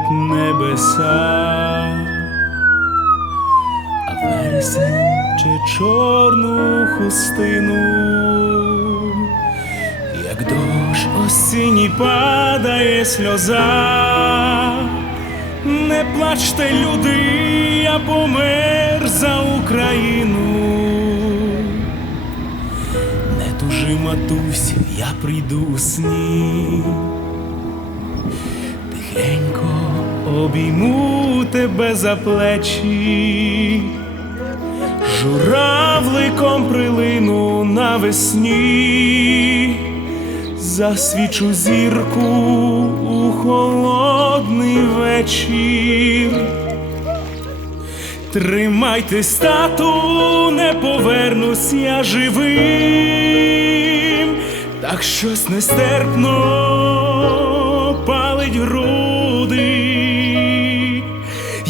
збирають небеса, а вересень чи чорну хустину, як дощ осінній падає сльоза. Не плачте, люди, я помер за Україну. Не тужи, матусь, я прийду у сні. Тихенько обійму тебе за плечі, журавликом прилину навесні, засвічу зірку у холодний вечір. Тримайтесь, тату, не повернусь я живим, так щось нестерпно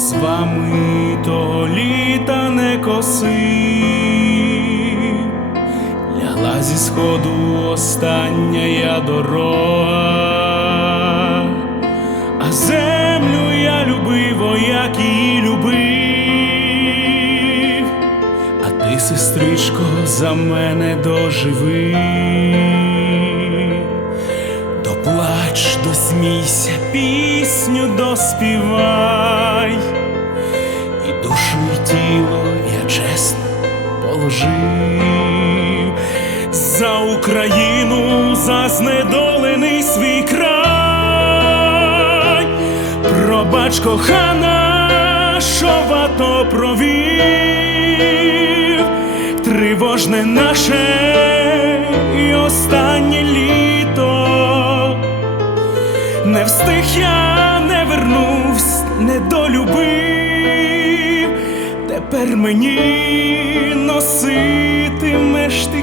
з вами того літа не косив, лягла зі сходу остання я дорога, а землю я любив, о, як її любив, а ти, сестричко, за мене доживи. Доплач, досмійся, пісню доспівай, і душу, і тіло я чесно положив за Україну, за знедолений свій край, пробач кохана, що в АТО провів, тривожне наше і останнє літо. Не я, не вернувсь, не долюбив. Тепер мені носитимеш ти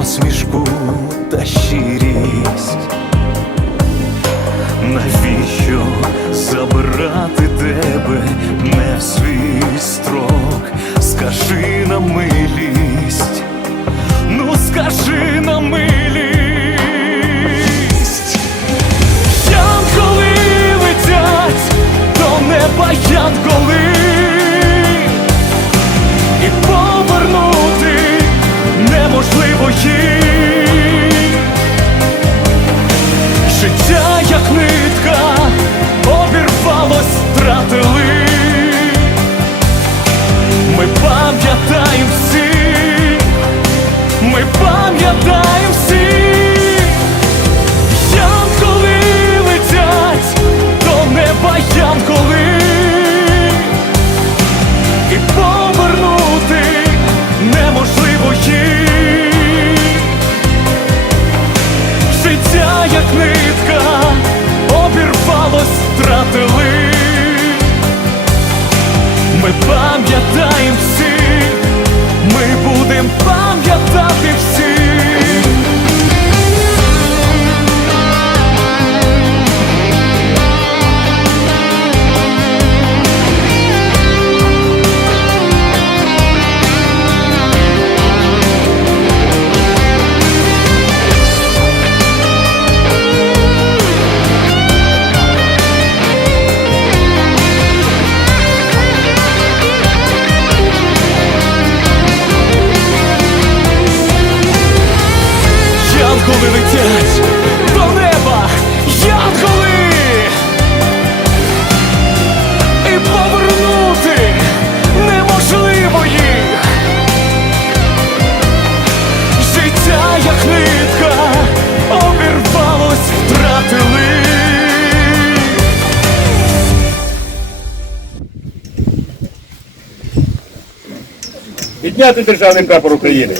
Посмішку обірвалось, втратили. Ми пам'ятаємо всіх, ми будемо пам'ятати всіх. Підняти державний прапор України.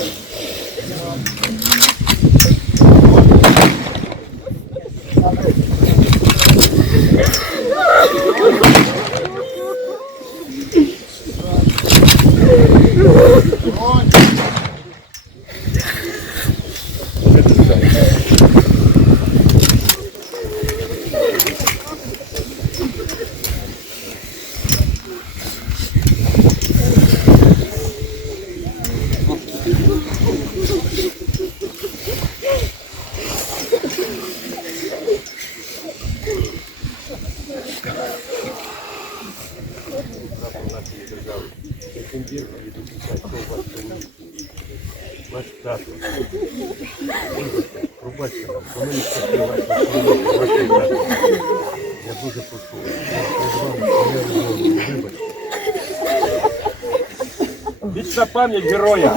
Вічна пам'ять героя.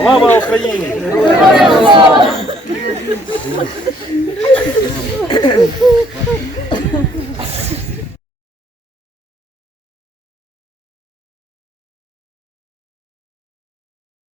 Слава Україні!